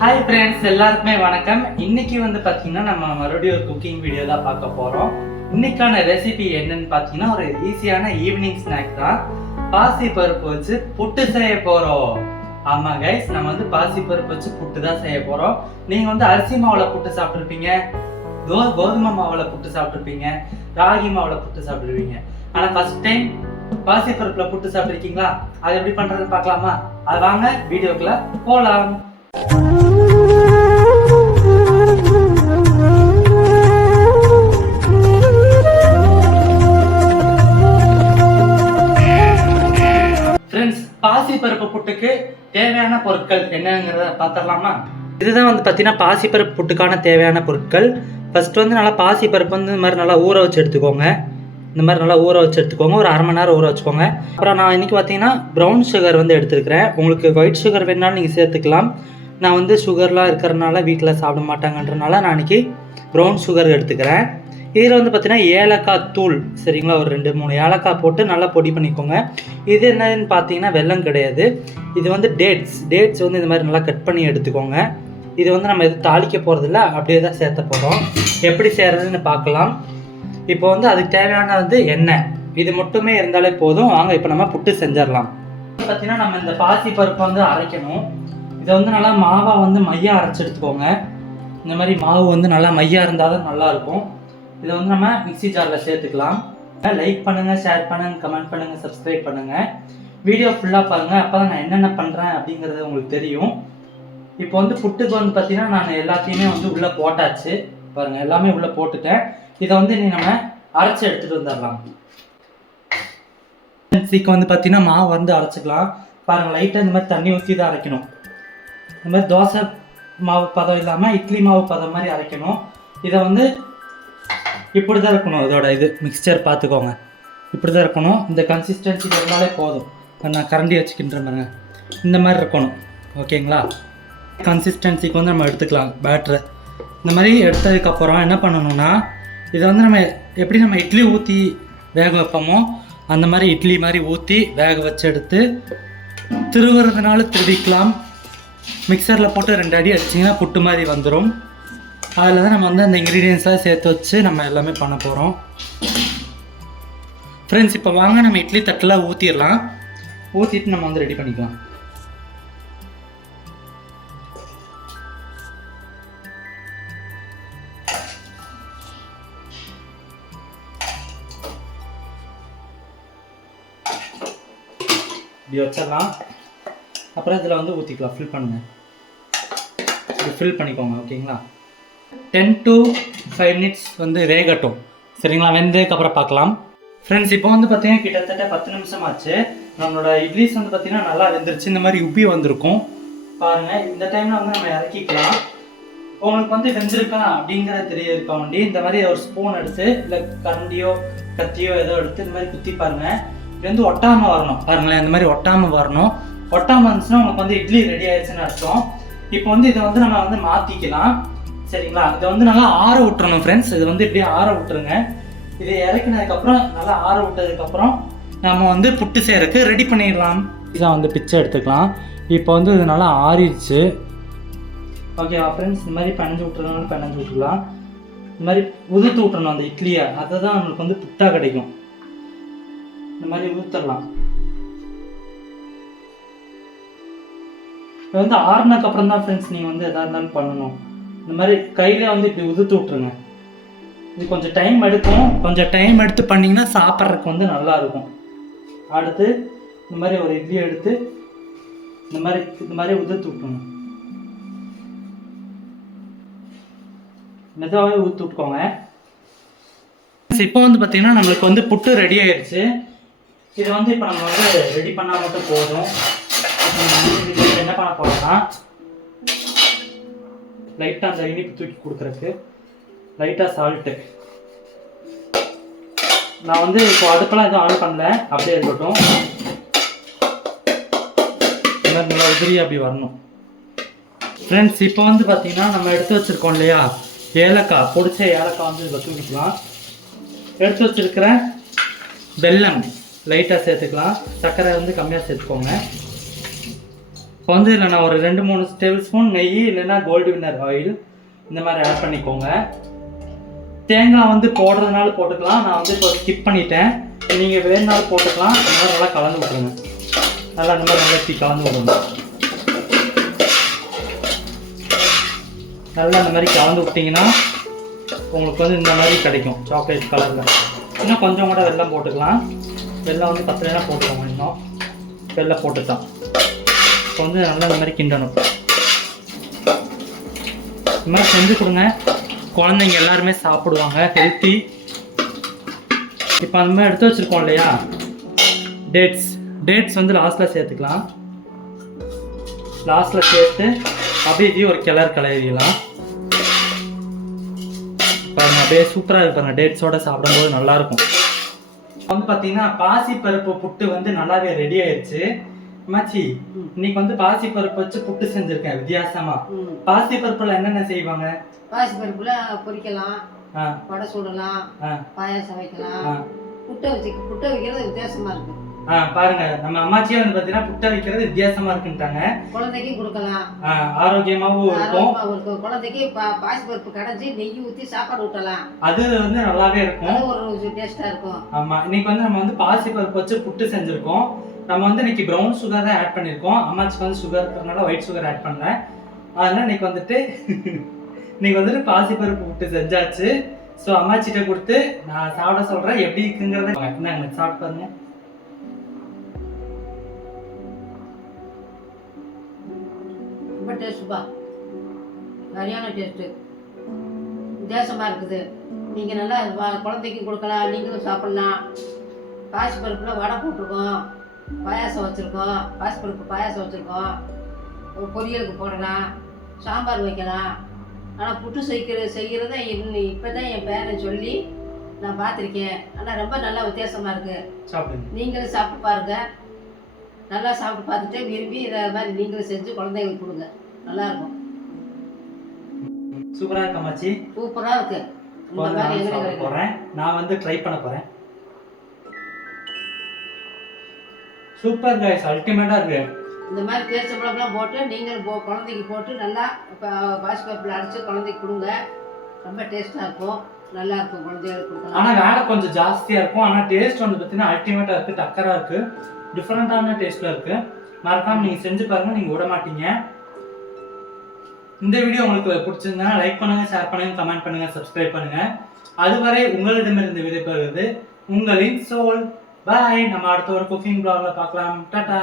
Hi friends எல்லாருக்குமே வணக்கம். இன்னைக்கு வந்து பார்த்தீங்கன்னா நம்ம மறுபடியும் ஒரு குக்கிங் வீடியோ தான் பார்க்க போகிறோம் இன்னைக்கான ரெசிபி என்னன்னு பார்த்தீங்கன்னா ஒரு ஈஸியான ஈவினிங் ஸ்நாக் தான். பாசி பருப்பு வச்சு புட்டு செய்ய போகிறோம் ஆமாம் கைஸ் நம்ம வந்து பாசி பருப்பு வச்சு புட்டு தான் செய்ய போகிறோம் நீங்கள் வந்து அரிசி மாவில் புட்டு சாப்பிட்ருப்பீங்க கோ கோதுமை மாவில் புட்டு சாப்பிட்ருப்பீங்க ராகி மாவில் புட்டு சாப்பிட்ருப்பீங்க ஆனால் ஃபர்ஸ்ட் டைம் பாசி பருப்பில் புட்டு சாப்பிட்ருக்கீங்களா அது எப்படி பண்ணுறதுன்னு பார்க்கலாமா? அது வாங்க வீடியோக்குள்ள போகலாம் தேவையான பொருட்கள் என்னங்கிறத பார்த்துடலாமா இதுதான் வந்து பார்த்தீங்கன்னா பாசிப்பருப்பு புட்டுக்கான தேவையான பொருட்கள். ஃபஸ்ட்டு வந்து நல்லா பாசிப்பருப்பு வந்து இந்த மாதிரி நல்லா ஊற வச்சு எடுத்துக்கோங்க. இந்த மாதிரி நல்லா ஊற வச்சு எடுத்துக்கோங்க. ஒரு அரை மணி நேரம் ஊற வச்சுக்கோங்க. அப்புறம் நான் இன்றைக்கி பார்த்தீங்கன்னா ப்ரௌன் சுகர் வந்து எடுத்துருக்கிறேன். உங்களுக்கு ஒயிட் சுகர் வேணாலும் நீங்கள் சேர்த்துக்கலாம். நான் வந்து சுகர்லாம் இருக்கிறனால வீட்டில் சாப்பிட மாட்டாங்கன்றனால நான் இன்றைக்கி ப்ரௌன் சுகர் எடுத்துக்கிறேன். இதில் வந்து பார்த்திங்கன்னா ஏலக்காய் தூள் சரிங்களா? ஒரு ரெண்டு மூணு ஏலக்காய் போட்டு நல்லா பொடி பண்ணிக்கோங்க. இது என்னன்னு பார்த்தீங்கன்னா வெள்ளம் கிடையாது. இது வந்து டேட்ஸ் டேட்ஸ் வந்து இந்த மாதிரி நல்லா கட் பண்ணி எடுத்துக்கோங்க. இது வந்து நம்ம எதுவும் தாளிக்க போகிறதில்ல அப்படியே தான் சேர்த்த போகிறோம் எப்படி சேர்றதுன்னு பார்க்கலாம். இப்போ வந்து அதுக்கு தேவையான வந்து எண்ணெய். இது மட்டுமே இருந்தாலே போதும். வாங்க இப்போ நம்ம புட்டு செஞ்சிடலாம். பார்த்தீங்கன்னா நம்ம இந்த பாசி பருப்பு வந்து அரைக்கணும். இதை வந்து நல்லா மாவாக வந்து மையம் அரைச்சி எடுத்துக்கோங்க. இந்த மாதிரி மாவு வந்து நல்லா மையாக இருந்தால் தான் இதை வந்து நம்ம மிக்ஸி ஜாரில் சேர்த்துக்கலாம். லைக் பண்ணுங்கள் ஷேர் பண்ணுங்கள் கமெண்ட் பண்ணுங்கள் சப்ஸ்கிரைப் பண்ணுங்கள் வீடியோ ஃபுல்லாக பாருங்கள் அப்போ தான் நான் என்னென்ன பண்ணுறேன் அப்படிங்கிறது உங்களுக்கு தெரியும். இப்போ வந்து புட்டுக்கு வந்து பார்த்தீங்கன்னா நான் எல்லாத்தையுமே வந்து உள்ளே போட்டாச்சு. பாருங்கள் எல்லாமே உள்ளே போட்டுட்டேன். இதை வந்து நீ நம்ம அரைச்சி எடுத்துகிட்டு வந்துடலாம். சீக்கு வந்து பார்த்தீங்கன்னா மாவு வந்து அரைச்சிக்கலாம். பாருங்கள் லைட்டாக இந்த மாதிரி தண்ணி ஊற்றி தான் அரைக்கணும். இந்த மாதிரி தோசை மாவு பதம் இல்லாமல் இட்லி மாவு பதம் மாதிரி அரைக்கணும். இதை வந்து இப்படி தான் இருக்கணும் இதோட இது மிக்சர் பார்த்துக்கோங்க. இப்படி தான் இருக்கணும். இந்த கன்சிஸ்டன்சி இருந்தாலே போதும். நான் கரண்டி வச்சுக்கின்ற பாருங்க. இந்த மாதிரி இருக்கணும். ஓகேங்களா? கன்சிஸ்டன்சிக்கு வந்து நம்ம எடுத்துக்கலாம் பேட்ரு இந்த மாதிரி எடுத்ததுக்கப்புறம் என்ன பண்ணணும்னா இதை வந்து நம்ம எப்படி நம்ம இட்லி ஊற்றி வேக வைப்போமோ அந்த மாதிரி இட்லி மாதிரி ஊற்றி வேக வச்சு எடுத்து திருவுறதுனால திருவிக்கலாம். மிக்சரில் போட்டு ரெண்டு அடி அடிச்சிங்கன்னா புட்டு மாதிரி வந்துடும் அதில் தான் நம்ம வந்து அந்த இன்க்ரீடியன்ஸ்லாம் சேர்த்து வச்சு நம்ம எல்லாமே பண்ண போகிறோம் ஃப்ரெண்ட்ஸ் இப்போ வாங்க நம்ம இட்லி தட்டெல்லாம் ஊற்றிடலாம் ஊற்றிட்டு நம்ம வந்து ரெடி பண்ணிக்கலாம். இப்படி வச்சிடலாம். அப்புறம் இதில் வந்து ஊற்றிக்கலாம் ஃபில் பண்ணுங்கள் இது ஃபில் பண்ணிக்கோங்க ஓகேங்களா? டென் டு ஃபைவ் மினிட்ஸ் வந்து வேகட்டும். சரிங்களா? வெந்ததுக்கப்புறம் பார்க்கலாம். ஃப்ரெண்ட்ஸ் இப்போ வந்து பார்த்தீங்கன்னா கிட்டத்தட்ட பத்து நிமிஷம் ஆச்சு. நம்மளோட இட்லிஸ் வந்து பார்த்தீங்கன்னா நல்லா வெந்துருச்சு. இந்த மாதிரி உப்பி வந்திருக்கும். பாருங்கள் இந்த டைமில் வந்து நம்ம இறக்கிக்கலாம். உங்களுக்கு வந்து வெந்திருக்கா தெரிய தெரியறதுக்கா வேண்டி இந்த மாதிரி ஒரு ஸ்பூன் எடுத்து இல்லை கரண்டியோ கத்தியோ ஏதோ எடுத்து இந்த மாதிரி குத்தி பாருங்க. இது வந்து ஒட்டாமல் வரணும். பாருங்களேன் இந்த மாதிரி ஒட்டாமல் வரணும். ஒட்டாமல் இருந்துச்சுன்னா உங்களுக்கு வந்து இட்லி ரெடி ஆயிடுச்சுன்னு அர்த்தம். இப்போ வந்து இதை வந்து நம்ம வந்து மாற்றிக்கலாம் சரிங்களா? இதை வந்து நல்லா ஆற விட்டுறணும் ஃப்ரெண்ட்ஸ் இது வந்து இப்படியே ஆற விட்டுருங்க. இதை இறக்கினதுக்கப்புறம் நல்லா ஆற விட்டதுக்கப்புறம் நம்ம வந்து புட்டு செய்கிறதுக்கு ரெடி பண்ணிடலாம். இதான் வந்து பிச்சை எடுத்துக்கலாம். இப்போ வந்து இது நல்லா ஆறிடுச்சு. ஓகேவா ஃப்ரெண்ட்ஸ் இந்த மாதிரி பனஞ்சு விட்டுறதுனால பனஞ்சு விட்டுக்கலாம். இந்த மாதிரி உதுத்து விட்டுறணும் அந்த இட்லியை. அதை தான் நம்மளுக்கு வந்து புட்டாக கிடைக்கும். இந்த மாதிரி ஊற்றலாம் இது வந்து ஆறுனதுக்கு அப்புறம் தான் ஃப்ரெண்ட்ஸ் நீங்கள் வந்து எதாக இருந்தாலும் பண்ணணும். இந்த மாதிரி கையில வந்து இப்படி உதுத்து விட்ருங்க இது கொஞ்சம் டைம் எடுக்கும். கொஞ்சம் டைம் எடுத்து பண்ணிங்கன்னா சாப்பிட்றதுக்கு வந்து நல்லா இருக்கும். அடுத்து இந்த மாதிரி ஒரு இட்லி எடுத்து இந்த மாதிரி இந்த மாதிரி உதுத்து விட்டுருங்க. மெதுவாகவே ஊற்றி விட்டுக்கோங்க. இப்போ வந்து பார்த்தீங்கன்னா நம்மளுக்கு வந்து புட்டு ரெடி ஆயிடுச்சு இது வந்து இப்போ நம்ம வந்து ரெடி பண்ணால் மட்டும் போதும். என்ன பண்ண போகிறோம்னா லைட்டாக அந்த இனிப்பு தூக்கி கொடுக்குறதுக்கு லைட்டாக சால்ட்டு நான் வந்து இப்போ அடுப்பெல்லாம் எதுவும் ஆன் பண்ணல அப்படியே இருக்கட்டும். நல்லா உதிரி அப்படி வரணும். ஃப்ரெண்ட்ஸ் இப்போ வந்து பார்த்தீங்கன்னா நம்ம எடுத்து வச்சுருக்கோம் இல்லையா? ஏலக்காய் பொடிச்ச ஏலக்காய் வந்து இதில் தூக்கிக்கலாம். எடுத்து வச்சுருக்கிற வெல்லம் லைட்டாக சேர்த்துக்கலாம். சர்க்கரை வந்து கம்மியாக சேர்த்துக்கோங்க. இப்போ வந்து இதில் நான் ஒரு ரெண்டு மூணு டேபிள் ஸ்பூன் நெய் இல்லைன்னா கோல்டு வின்னர் ஆயில் இந்த மாதிரி ஆட் பண்ணிக்கோங்க. தேங்காய் வந்து போடுறதுனால போட்டுக்கலாம். நான் வந்து இப்போ ஸ்கிப் பண்ணிட்டேன். நீங்கள் வேணுனாலும் போட்டுக்கலாம். இந்த மாதிரி நல்லா கலந்து விட்ருங்க நல்லா இந்த மாதிரி நல்லா தீ கலந்து விடுங்க. நல்லா இந்த மாதிரி கலந்து விட்டிங்கன்னா உங்களுக்கு வந்து இந்த மாதிரி கிடைக்கும். சாக்லேட் கலரில் இன்னும் கொஞ்சம் கூட வெள்ளம் போட்டுக்கலாம். வெள்ளம் வந்து பத்தலைனா போட்டுக்கோங்க இன்னும். வெள்ளம் போட்டுட்டான் இப்போ வந்து நல்லா இந்த மாதிரி கிண்டணும். இந்த மாதிரி செஞ்சு கொடுங்க. குழந்தைங்க எல்லாருமே சாப்பிடுவாங்க ஹெல்த்தி இப்போ அந்த மாதிரி எடுத்து வச்சுருக்கோம் இல்லையா? டேட்ஸ் டேட்ஸ் வந்து லாஸ்ட்டில் சேர்த்துக்கலாம். லாஸ்ட்டில் சேர்த்து அப்படியே இதையும் ஒரு கிளர் கிளறிடலாம் பாருங்க அப்படியே சூப்பராக இருக்கு பாருங்க. டேட்ஸோட சாப்பிடும்போது நல்லாயிருக்கும் வந்து பார்த்தீங்கன்னா பாசி பருப்பு புட்டு வந்து நல்லாவே ரெடி ஆயிடுச்சு மாச்சி இன்னைக்கு வந்து பாசி பருப்பு வச்சு புட்டு செஞ்சிருக்கேன் வித்தியாசமா. பாசி பருப்புல என்னென்ன செய்வாங்க? பாசி பருப்புல பொரிக்கலாம் வடை சுடலாம் பாயாசம் வைக்கலாம். புட்டை வச்சு புட்டை வைக்கிறது வித்தியாசமா இருக்கு. பாருங்க நம்ம அம்மாச்சியே வந்து பார்த்தீங்கன்னா புட்டை வைக்கிறது வித்தியாசமா இருக்குன்ட்டாங்க. குழந்தைக்கும் கொடுக்கலாம். ஆரோக்கியமாவும் இருக்கும். குழந்தைக்கு பாசி பருப்பு கடைஞ்சி நெய் ஊத்தி சாப்பாடு ஊட்டலாம். அது வந்து நல்லாவே இருக்கும். ஒரு டேஸ்டா இருக்கும். ஆமா இன்னைக்கு வந்து நம்ம வந்து பாசி பருப்பு வச்சு புட்டு செஞ்சிருக்கோம். நம்ம வந்து இன்னைக்கு ப்ரௌன் சுகர் தான் ஆட் பண்ணியிருக்கோம். அம்மாச்சிக்கு வந்து சுகர் இருக்கிறதுனால ஒயிட் சுகர் ஆட் பண்ணேன் அதனால இன்னைக்கு வந்துட்டு இன்னைக்கு வந்துட்டு பாசி பருப்பு புட்டு செஞ்சாச்சு. ஸோ அம்மாச்சிட்ட கொடுத்து நான் சாப்பிட சொல்றேன். எப்படி இருக்குங்கிறத என்னங்க சாப்பிட்டு பாருங்க. ரொம்ப டேஸ்ட்டுப்பா சரியான டேஸ்ட்டு வித்தியாசமா இருக்குது. நீங்க நல்லா வ- குழந்தைக்கு கொடுக்கலாம் நீங்களும் சாப்பிடலாம். பாசி பருப்புல வடை போட்டிருக்கோம். பாயாசம் வச்சுருக்கோம் பாசி பருப்பு பாயாசம் வச்சுருக்கோம். பொரியலுக்கு போடலாம் சாம்பார் வைக்கலாம். ஆனால் புட்டு செய்கிற செய்கிறத இன்னும் இப்போ தான் என் பேரனை சொல்லி நான் பார்த்துருக்கேன். ஆனால் ரொம்ப நல்லா வித்தியாசமாக இருக்குது நீங்களும் சாப்பிட்டு பாருங்க. நல்லா சாப்பிட்டு பார்த்துட்டு விரும்பி இதை மாதிரி நீங்களும் செஞ்சு குழந்தைங்களுக்கு கொடுங்க. நல்லா இருக்கும். சூப்பரா இருக்கு அம்மாச்சி சூப்பராக இருக்கு. இப்போ இந்த வந்து மாதிரி நானும் எங்கே சாப்பிட கிடைக்கும் போறேன். நான் வந்து ட்ரை பண்ண போறேன். சூப்பர் கைஸ் அல்டிமேட்டா இருக்கு. இந்த மாதிரி பேரிச்சம்பழம்லாம் போட்டு நீங்களும் போ குழந்தைக்கு போட்டு நல்லா இப்போ பாசி பருப்பில் அடைச்சி குழந்தைக்கு கொடுங்க. ரொம்ப டேஸ்ட்டாக இருக்கும். நல்லா இருக்கும் குழந்தைகளுக்கு ஆனா கொடுக்கலாம் வேலை கொஞ்சம் ஜாஸ்தியா இருக்கும். ஆனா டேஸ்ட் வந்து பார்த்தீங்கன்னா அல்டிமேட்டா இருக்கு டக்கரா இருக்கு. டிஃப்ரெண்டான டேஸ்ட்ல இருக்கு. மறக்காம நீங்க செஞ்சு பாருங்க நீங்க விட மாட்டீங்க. இந்த வீடியோ உங்களுக்கு பிடிச்சிருந்தா லைக் பண்ணுங்க ஷேர் பண்ணுங்க கமெண்ட் பண்ணுங்க சப்ஸ்கிரைப் பண்ணுங்க. அதுவரை உங்களிடமிருந்து விடைபெறுவது உங்களின் சோல் பாய் நம்ம அடுத்த ஒரு குக்கிங் ப்ளாக்ல பார்க்கலாம். டாடா